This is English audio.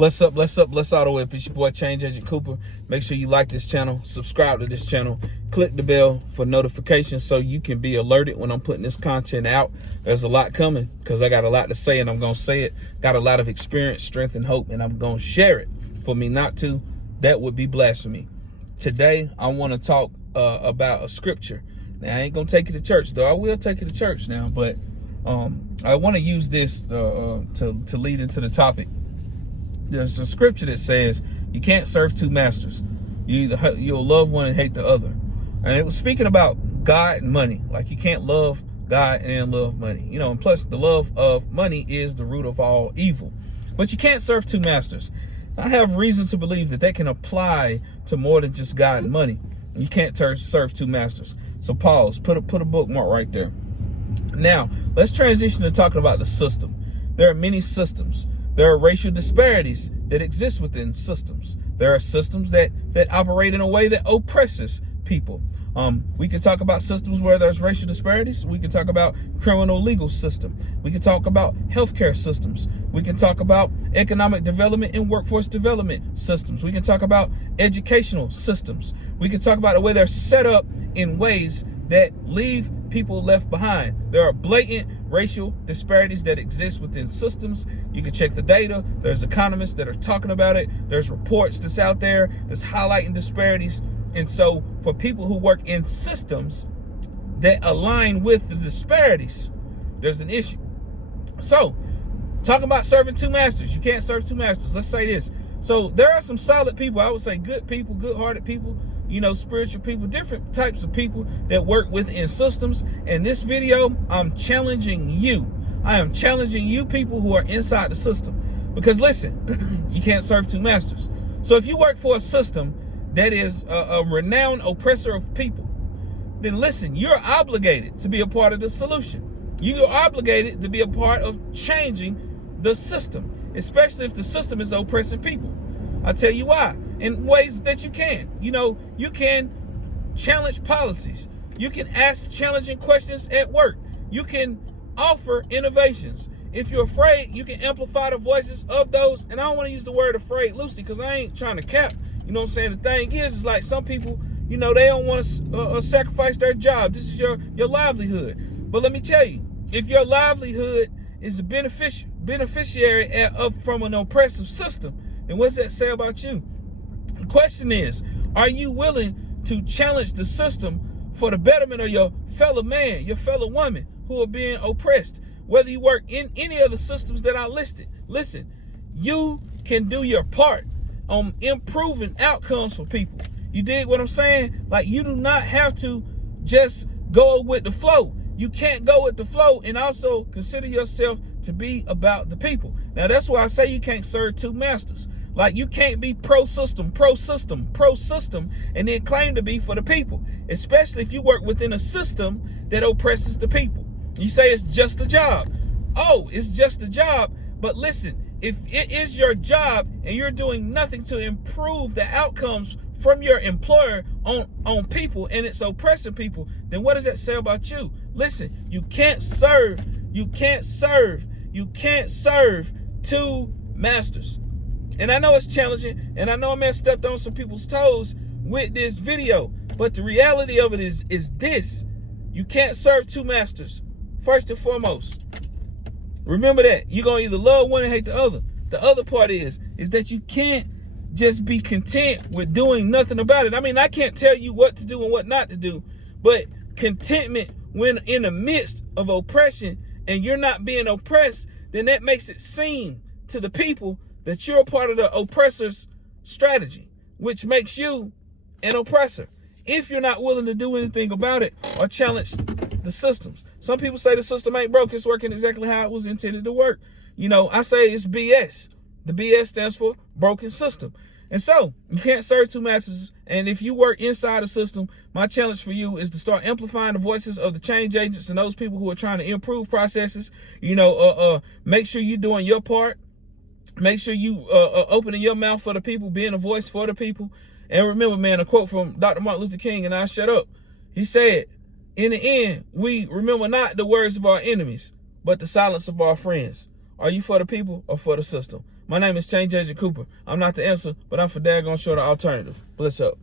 Bless up, bless up, bless auto whip. It's your boy Change Agent Cooper. Make sure you like this channel, subscribe to this channel, click the bell for notifications so you can be alerted when I'm putting this content out. There's a lot coming because I got a lot to say and I'm going to say it. Got a lot of experience, strength, and hope, and I'm going to share it. For me not to, that would be blasphemy. Today, I want to talk about a scripture. Now, I ain't going to take you to church, though. I will take you to church now, but I want to use this to lead into the topic. There's a scripture that says you can't serve two masters. You'll love one and hate the other. And it was speaking about God and money. Like you can't love God and love money. You know, and plus the love of money is the root of all evil. But you can't serve two masters. I have reason to believe that can apply to more than just God and money. You can't serve two masters. So pause, put a bookmark right there. Now, let's transition to talking about the system. There are many systems. There are racial disparities that exist within systems. There are systems that operate in a way that oppresses people. We can talk about systems where there's racial disparities. We can talk about criminal legal system. We can talk about healthcare systems. We can talk about economic development and workforce development systems. We can talk about educational systems. We can talk about the way they're set up in ways that leave people left behind. There are blatant racial disparities that exist within systems. You can check the data. There's economists that are talking about it. There's reports that's out there that's highlighting disparities. And so for people who work in systems that align with the disparities, there's an issue. So talking about serving two masters, you can't serve two masters. Let's say this. So there are some solid people, I would say good people, good-hearted people, you know, spiritual people, different types of people that work within systems. In this video, I'm challenging you. I am challenging you people who are inside the system. Because listen, you can't serve two masters. So if you work for a system that is a renowned oppressor of people, then listen, you're obligated to be a part of the solution. You're obligated to be a part of changing the system, especially if the system is oppressing people. I'll tell you why. In ways that you can. You know, you can challenge policies. You can ask challenging questions at work. You can offer innovations. If you're afraid, you can amplify the voices of those. And I don't want to use the word afraid loosely because I ain't trying to cap. You know what I'm saying? The thing is like some people, you know, they don't want to sacrifice their job. This is your livelihood. But let me tell you, if your livelihood is a beneficiary from an oppressive system, then what's that say about you? The question is, are you willing to challenge the system for the betterment of your fellow man, your fellow woman who are being oppressed? Whether you work in any of the systems that I listed, listen, you can do your part on improving outcomes for people. You dig what I'm saying? Like you do not have to just go with the flow. You can't go with the flow and also consider yourself to be about the people. Now that's why I say you can't serve two masters. Like you can't be pro-system, and then claim to be for the people, especially if you work within a system that oppresses the people. You say it's just a job. Oh, it's just a job. But listen, if it is your job and you're doing nothing to improve the outcomes from your employer on people and it's oppressing people, then what does that say about you? Listen, you can't serve two masters. And I know it's challenging, and I know I may have stepped on some people's toes with this video, but the reality of it is this. You can't serve two masters. First and foremost, remember that. You're going to either love one and hate the other. The other part is that you can't just be content with doing nothing about it. I mean, I can't tell you what to do and what not to do, but contentment when in the midst of oppression and you're not being oppressed, then that makes it seem to the people that you're a part of the oppressor's strategy, which makes you an oppressor if you're not willing to do anything about it or challenge the systems. Some people say the system ain't broke, it's working exactly how it was intended to work. You know, I say it's BS. The BS stands for broken system. And so you can't serve two masters. And if you work inside a system, my challenge for you is to start amplifying the voices of the change agents and those people who are trying to improve processes. You know, make sure you're doing your part. Make sure you opening your mouth for the people, being a voice for the people. And remember, man, a quote from Dr. Martin Luther King, and I shut up. He said, in the end, we remember not the words of our enemies, but the silence of our friends. Are you for the people or for the system? My name is Change Agent Cooper. I'm not the answer, but I'm for daggone sure the alternative. Bless up.